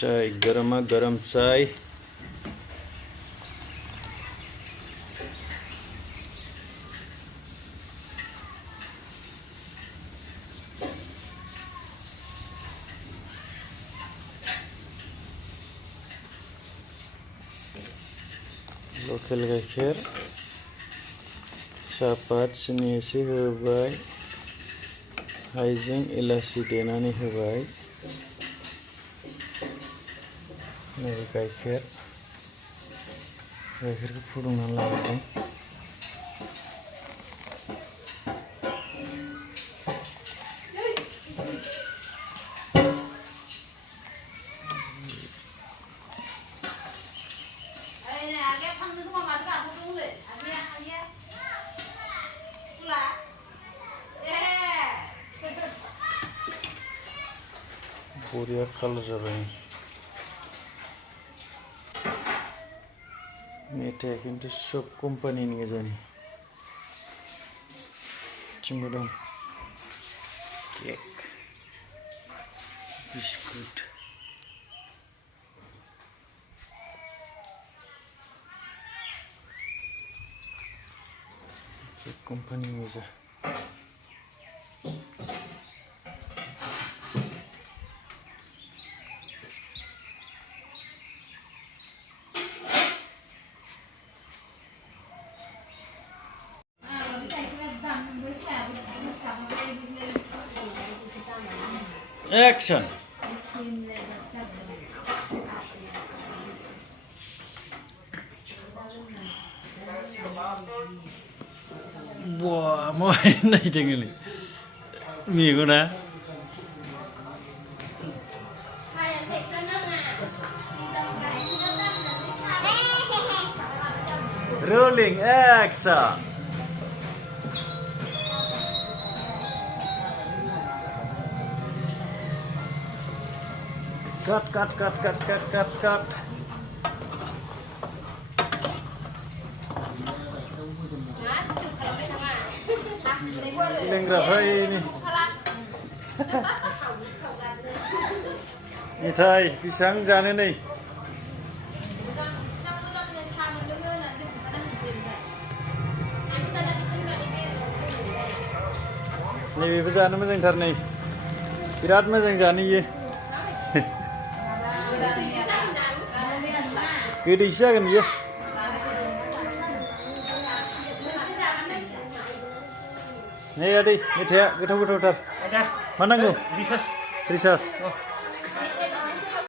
चाय गरमा गरम चाय लकेल गाइखेर सापात सिनि एसे होबाय हाइजें इलाचि देनानै होबाय नै गाइखेरखौ फुदुंनानै लाबाय बरिया कालार जाबाय मेथाइया खिन्थु सब कम्पानिनि गोजानि थिंबो दं केक बिस्कुट केक कम्पानिनि गोजा Action. Wah, mau naik dengan ini. Minggu na. Rolling action. Cut. Lenggak ini. Mitai pisang jane nih. Nih beber jane मोजांथार nih. Birat मोजां जानो इयो. गोदैसो जागोन बियो नै आदै मेथाइया गोथावथार मा नांगौ रिसार्ज